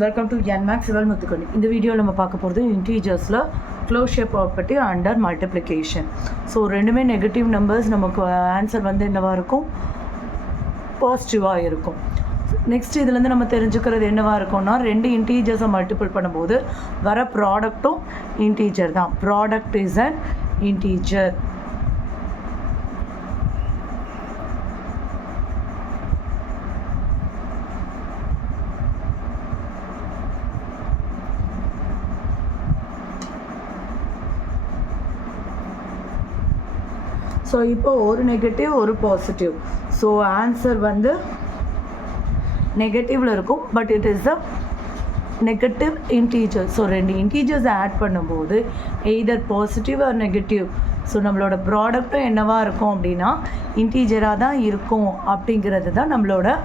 Welcome to NMAX சிவல் முத்துக்கணி. இந்த வீடியோவில் நம்ம பார்க்க போகிறது இன்டீஜர்ஸில் closure property under multiplication. So ரெண்டுமே நெகட்டிவ் நம்பர்ஸ், நமக்கு ஆன்சர் வந்து என்னவாக இருக்கும், பாசிட்டிவாக இருக்கும். நெக்ஸ்ட் இதுலேருந்து நம்ம தெரிஞ்சுக்கிறது என்னவாக இருக்கும்னா, ரெண்டு இன்டீஜர்ஸை மல்டிபிள் பண்ணும்போது வர ப்ராடக்ட்டும் இன்டீஜர் தான். Product is an integer. So இப்போ ஒரு நெகட்டிவ் ஒரு பாசிட்டிவ். ஸோ ஆன்சர் வந்து நெகட்டிவில் இருக்கும், but it is a negative integer. So ரெண்டு இன்டீஜர்ஸ் ஆட் பண்ணும்போது either positive or negative. So நம்மளோட ப்ராடக்ட்டும் என்னவாக இருக்கும் அப்படின்னா இன்டீஜராக தான் இருக்கும் அப்படிங்கிறது தான் நம்மளோட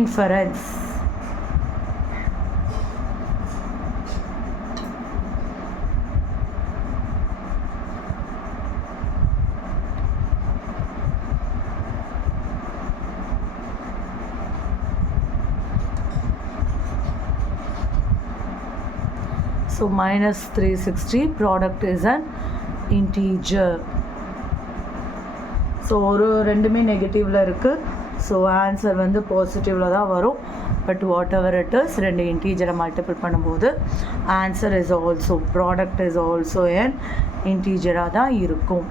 inference. So minus 360 product is an integer. So ரெண்டுமே நெகட்டிவில் இருக்குது. ஸோ ஆன்சர் வந்து பாசிட்டிவில் தான் வரும். But whatever it is, ரெண்டு இன்டீஜரை மல்டிபிள் பண்ணும்போது answer is also, product is also an இன்டீஜராக தான் இருக்கும்.